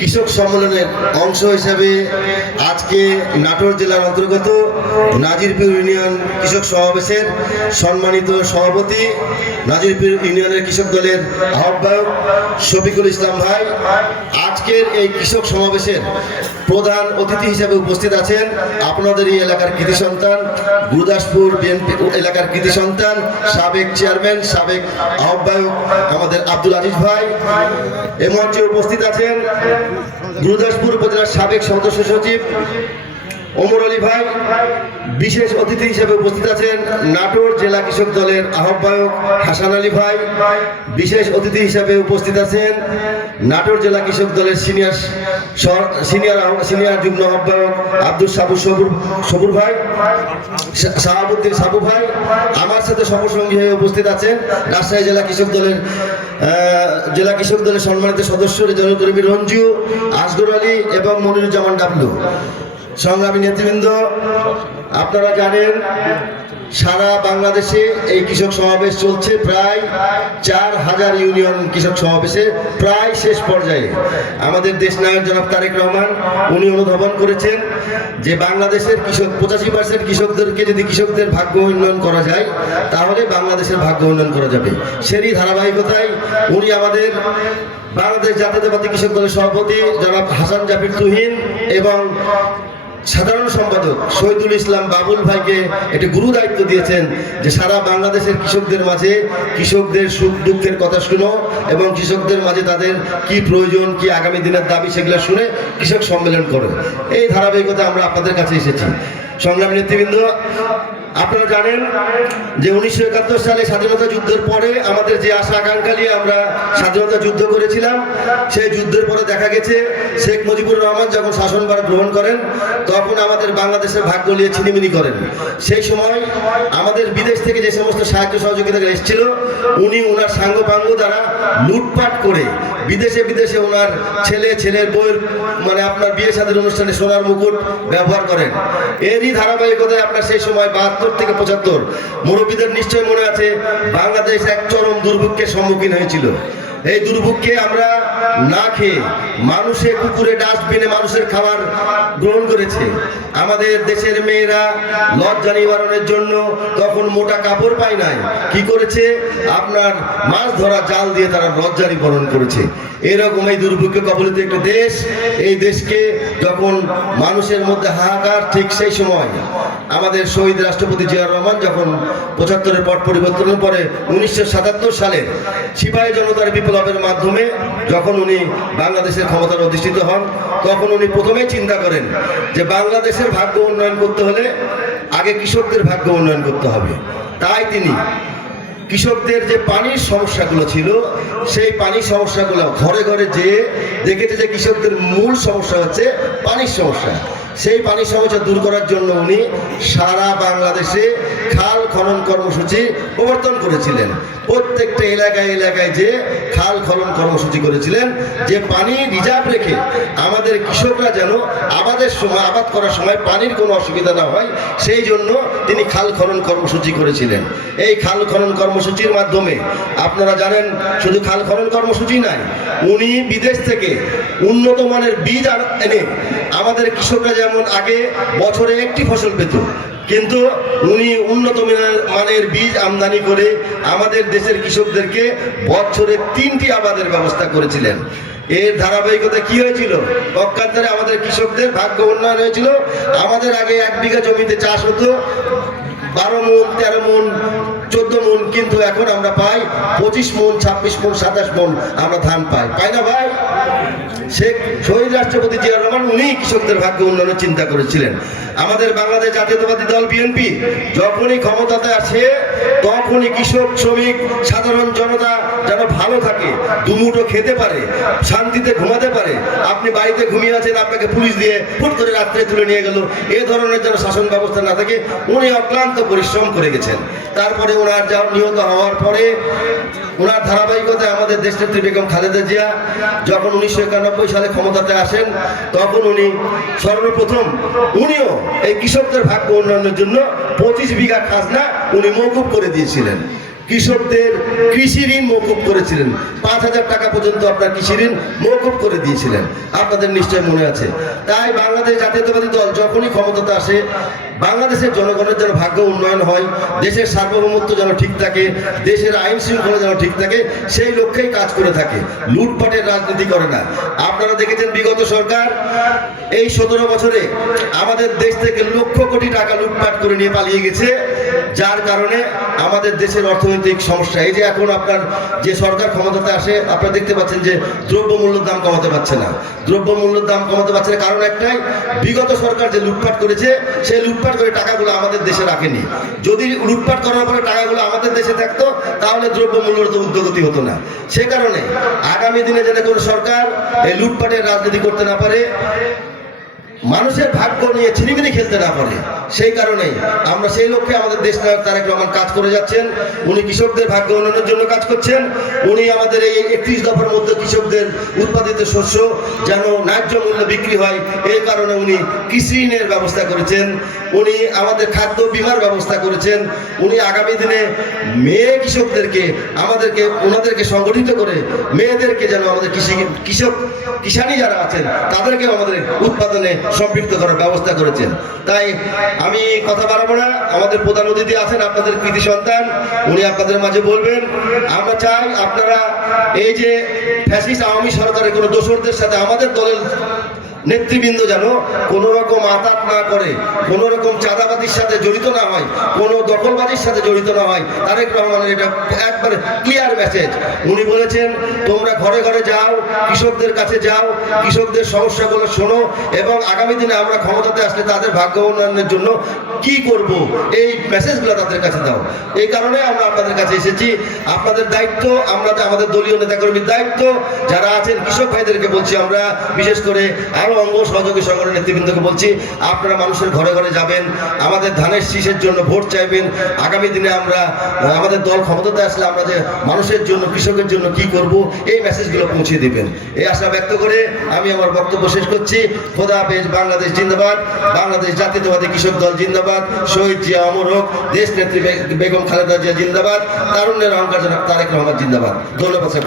কৃষক সম্মেলনের অংশ হিসাবে আজকে নাটোর জেলার অন্তর্গত নাজিরপুর ইউনিয়ন কৃষক সমাবেশের সম্মানিত সভাপতি, নাজিরপুর ইউনিয়নের কৃষক দলের আহ্বায়ক শফিকুল ইসলাম ভাই। আজকের এই কৃষক সমাবেশের প্রধান অতিথি হিসেবে উপস্থিত আছেন আপনাদের এই এলাকার কৃতি সন্তান, গুরুদাসপুর বিএনপি এলাকার কৃতি সন্তান, সাবেক চেয়ারম্যান, সাবেক আহ্বায়ক আমাদের আব্দুল আজিজ ভাই। এ মঞ্চে উপস্থিত আছেন গুরুদাসপুর উপজেলার সাবেক সদস্য সচিব ওমর আলী ভাই, বিশেষ অতিথি হিসেবে উপস্থিত আছেন নাটোর জেলা কৃষক দলের আহ্বায়ক হাসান আলী ভাই। বিশেষ অতিথি হিসেবে উপস্থিত আছেন নাটোর জেলা কৃষক দলের সিনিয়র সিনিয়র সিনিয়র যুগ্ম আহ্বায়ক আব্দুল সাবু সবুর সবুর ভাই শাহাবুদ্দিন সাবু ভাই। আমার সাথে সফরসঙ্গী হয়ে উপস্থিত আছেন রাজশাহী জেলা কৃষক দলের জেলা কৃষক দলের সম্মানিত সদস্য জনকর্মী রঞ্জু, আসগর আলী এবং মনিরুজ্জামান ডাবলু। সংগ্রামী নেতৃবৃন্দ, আপনারা জানেন, সারা বাংলাদেশে এই কৃষক সমাবেশ চলছে প্রায় চার হাজার ইউনিয়ন কৃষক সমাবেশে, প্রায় শেষ পর্যায়ে। আমাদের দেশ নায়ক জনাব তারেক রহমান, উনি অনুধাবন করেছেন যে বাংলাদেশের কৃষক, পঁচাশি পার্সেন্ট কৃষকদেরকে যদি কৃষকদের ভাগ্য উন্নয়ন করা যায়, তাহলে বাংলাদেশের ভাগ্য উন্নয়ন করা যাবে। সেরই ধারাবাহিকতায় উনি আমাদের বাংলাদেশ জাতীয়তাবাদী কৃষক দলের সভাপতি জনাব হাসান জাফির তুহিন এবং সাধারণ সম্পাদক শহীদুল ইসলাম বাবুল ভাইকে একটি গুরু দায়িত্ব দিয়েছেন যে সারা বাংলাদেশের কৃষকদের মাঝে কৃষকদের সুখ দুঃখের কথা শুনো এবং কৃষকদের মাঝে তাদের কি প্রয়োজন, কি আগামী দিনের দাবি সেগুলো শুনে কৃষক সম্মেলন করো। এই ধারাবাহিকতা আমরা আপনাদের কাছে এসেছি। সংগ্রাম নেতৃবৃন্দ আপনারা জানেন যে উনিশশো একাত্তর সালে স্বাধীনতা যুদ্ধের পরে আমাদের যে আশা আকাঙ্ক্ষা নিয়ে আমরা স্বাধীনতা যুদ্ধ করেছিলাম, সেই যুদ্ধের পরে দেখা গেছে শেখ মুজিবুর রহমান যখন শাসনভার গ্রহণ করেন, তখন আমাদের বাংলাদেশের ভাগ্য নিয়ে ছিনিমিনি করেন। সেই সময় আমাদের বিদেশ থেকে যে সমস্ত সাহায্য সহযোগিতা এসেছিল, উনি ওনার সাঙ্গপাঙ্গ দ্বারা লুটপাট করে বিদেশে বিদেশে ওনার ছেলে, ছেলের বউয়ের মানে আপনার বিয়ে সাদের অনুষ্ঠানে সোনার মুকুট ব্যবহার করেন। এরই ধারাবাহিকতায় আপনার সেই সময় বাহাত্তর থেকে পঁচাত্তর। মুরব্বীদের নিশ্চয় মনে আছে, বাংলাদেশ এক চরম দুর্ভিক্ষের সম্মুখীন হয়েছিল। এই দুর্ভিক্ষে আমরা না খেয়ে মানুষে কুকুরে ডাস্টবিনে মানুষের খাবার গ্রহণ করেছে। আমাদের দেশের মেয়েরা লজ্জা নিবারণের জন্য তখন মোটা কাপড় পায় নাই। কি করেছে? আপনার মাছ ধরা জাল দিয়ে তারা লজ্জা নিবারণ করেছে। এরকম এই দুর্ভিক্ষ কবলিত একটি দেশ, এই দেশকে যখন মানুষের মধ্যে হাহাকার, ঠিক সেই সময় আমাদের শহীদ রাষ্ট্রপতি জিয়াউর রহমান যখন পঁচাত্তরের পট পরিবর্তনের পরে উনিশশো সাতাত্তর সালে সিপাহী জনতার বিপ্লবের মাধ্যমে যখন উনি বাংলাদেশের ক্ষমতার অধিষ্ঠিত হন, তখন উনি প্রথমেই চিন্তা করেন যে বাংলাদেশের ভাগ্য উন্নয়ন করতে হলে আগে কৃষকদের ভাগ্য উন্নয়ন করতে হবে। তাই তিনি কৃষকদের যে পানির সমস্যাগুলো ছিল, সেই পানির সমস্যাগুলো ঘরে ঘরে যেয়ে দেখেছে যে কৃষকদের মূল সমস্যা হচ্ছে পানির সমস্যা। সেই পানির সমস্যা দূর করার জন্য উনি সারা বাংলাদেশে খাল খনন কর্মসূচি প্রবর্তন করেছিলেন। প্রত্যেকটা এলাকায় এলাকায় যে খাল খনন কর্মসূচি করেছিলেন, যে পানি রিজার্ভ রেখে আমাদের কৃষকরা যেন আবাদের সময়, আবাদ করার সময় পানির কোনো অসুবিধা না হয়, সেই জন্য তিনি খাল খনন কর্মসূচি করেছিলেন। এই খাল খনন কর্মসূচির মাধ্যমে আপনারা জানেন, শুধু খাল খনন কর্মসূচি নাই, উনি বিদেশ থেকে উন্নত মানের বীজ এনে আমাদের কৃষকরা যেমন আগে বছরে একটি ফসল পেত, কিন্তু উনি উন্নত মানের- বীজ আমদানি করে আমাদের দেশের কৃষকদেরকে বছরে তিনটি আবাদের ব্যবস্থা করেছিলেন। এর ধারাবাহিকতা কি হয়েছিল? পক্ষান্তরে আমাদের কৃষকদের ভাগ্য উন্নয়ন হয়েছিল। আমাদের আগে এক বিঘা জমিতে চাষ হতো, বারো মন, তেরো মন চোদ্দ মন, কিন্তু এখন আমরা পাই পঁচিশ মন, ছাব্বিশ মন, সাতাশ মন আমরা ধান পাই। পাই না ভাই? শেখ শহীদ রাষ্ট্রপতি জিয়া রহমান, উনি কৃষকদের ভাগ্য উন্নয়নের চিন্তা করেছিলেন। আমাদের বাংলাদেশ জাতীয়তাবাদী দল, বিএনপি, যখনই ক্ষমতাতে আসে তখনই কৃষক, শ্রমিক, সাধারণ জনতা যেন ভালো থাকে, দুমুঠো খেতে পারে, শান্তিতে ঘুমাতে পারে। আপনি বাড়িতে ঘুমিয়ে আছেন, আপনাকে পুলিশ দিয়ে ফুট করে রাত্রে তুলে নিয়ে গেল। এ ধরনের যেন শাসন ব্যবস্থা না থাকে, উনি অক্লান্ত পরিশ্রম করে গেছেন। তারপরে ওনার যা নিহত হওয়ার পরে ওনার ধারাবাহিকতায় আমাদের দেশনেত্রী বেগম খালেদা জিয়া যখন উনিশশো একানব্বই সালে ক্ষমতাতে আসেন, তখন উনি সর্বপ্রথম উনিও এই কৃষকদের ভাগ্য উন্নয়নের জন্য পঁচিশ বিঘা খাজনা উনি মৌকুব করে দিয়েছিলেন। কৃষকদের কৃষি ঋণ মৌকুব করেছিলেন। পাঁচ হাজার টাকা পর্যন্ত আপনার কৃষি ঋণ মৌকুব করে দিয়েছিলেন। আপনাদের নিশ্চয় মনে আছে। তাই বাংলাদেশ জাতীয়তাবাদী দল যখনই ক্ষমতাতে আসে বাংলাদেশের জনগণের যেন ভাগ্য উন্নয়ন হয়, দেশের সার্বভৌমত্ব যেন ঠিক থাকে, দেশের আইন শৃঙ্খলা যেন ঠিক থাকে, সেই লক্ষ্যেই কাজ করে থাকে। লুটপাটের রাজনীতি করে না। আপনারা দেখেছেন বিগত সরকার, এই সতেরো বছরে আমাদের দেশ থেকে লক্ষ কোটি টাকা লুটপাট করে নিয়ে পালিয়ে গেছে, যার কারণে আমাদের দেশের অর্থনৈতিক সমস্যা, এই যে এখন আপনার যে সরকার ক্ষমতাতে আসে, আপনারা দেখতে পাচ্ছেন যে দ্রব্যমূল্যের দাম কমাতে পারছে না। দ্রব্যমূল্যের দাম কমাতে পারছে না, কারণ একটাই, বিগত সরকার যে লুটপাট করেছে সেই লুটপাট করে টাকাগুলো আমাদের দেশে রাখেনি। যদি লুটপাট করার পরে টাকাগুলো আমাদের দেশে থাকতো, তাহলে দ্রব্যমূল্যের তো উদ্যোগতি হতো না। সে কারণে আগামী দিনে যেন কোনো সরকার এই লুটপাটের রাজনীতি করতে না পারে মানুষের ভাগ্য নিয়ে ছিনিমিনি খেলতে না পারে। সেই কারণেই আমরা সেই লক্ষ্যে আমাদের দেশ নায়ক তারেক রহমান কাজ করে যাচ্ছেন। উনি কৃষকদের ভাগ্য উন্নয়নের জন্য কাজ করছেন। উনি আমাদের এই একত্রিশ দফার মধ্যে কৃষকদের উৎপাদিত শস্য যেন ন্যায্য মূল্য বিক্রি হয় এই কারণে উনি কৃষি ঋণের ব্যবস্থা করেছেন। উনি আমাদের খাদ্য বিমার ব্যবস্থা করেছেন। উনি আগামী দিনে মেয়ে কৃষকদেরকে, আমাদেরকে, ওনাদেরকে সংগঠিত করে মেয়েদেরকে যেন আমাদের কৃষি, কৃষক, কিষানি যারা আছেন তাদেরকে আমাদের উৎপাদনে সম্পৃক্ত করার ব্যবস্থা করেছেন। তাই আমি কথা বাড়াবো না। আমাদের প্রধান অতিথি আছেন আপনাদের কৃতি সন্তান, উনি আপনাদের মাঝে বলবেন, আমরা চাই আপনারা এই যে ফ্যাসিস্ট আওয়ামী সরকারের কোনো দোষরদের সাথে আমাদের দলের নেতৃবৃন্দ যেন কোনো রকম আতাত না করে, কোনো রকম চাঁদাবাদির সাথে জড়িত না হয়, কোনো দখলবাজির সাথে জড়িত না হয়। তারেক রহমানের এটা একবারে ক্লিয়ার মেসেজ উনি বলেছেন, তোমরা ঘরে ঘরে যাও, কৃষকদের কাছে যাও, কৃষকদের সমস্যাগুলো শোনো এবং আগামী দিনে আমরা ক্ষমতাতে আসলে তাদের ভাগ্য উন্নয়নের জন্য কি করব? এই মেসেজগুলো তাদের কাছে দাও। এই কারণে আমরা আপনাদের কাছে এসেছি। আপনাদের দায়িত্ব, আমরা আমাদের দলীয় নেতাকর্মীর দায়িত্ব, যারা আছেন কৃষক ভাইদেরকে বলছি আমরা, বিশেষ করে আরও অঙ্গ সহযোগী সংগঠনের নেতৃবৃন্দকে বলছি, আপনারা মানুষের ঘরে ঘরে যাবেন, আমাদের ধানের শীষের জন্য ভোট চাইবেন, আগামী দিনে আমরা আমাদের দল ক্ষমতাতে আসলে আমরা যে মানুষের জন্য, কৃষকের জন্য কি করব, এই মেসেজগুলো পৌঁছে দিবেন। এই আশা ব্যক্ত করে আমি আমার বক্তব্য শেষ করছি। খোদা হাফেজ, বাংলাদেশ জিন্দাবাদ, বাংলাদেশ জাতীয়তাবাদী কৃষক দল জিন্দাবাদ, শহীদ জিয়া অমর হোক দেশ নেত্রী বেগম খালেদা জিয়া জিন্দাবাদ, তারুণ্যের অহংকার জনক তারেক রহমান জিন্দাবাদ। ধন্যবাদ।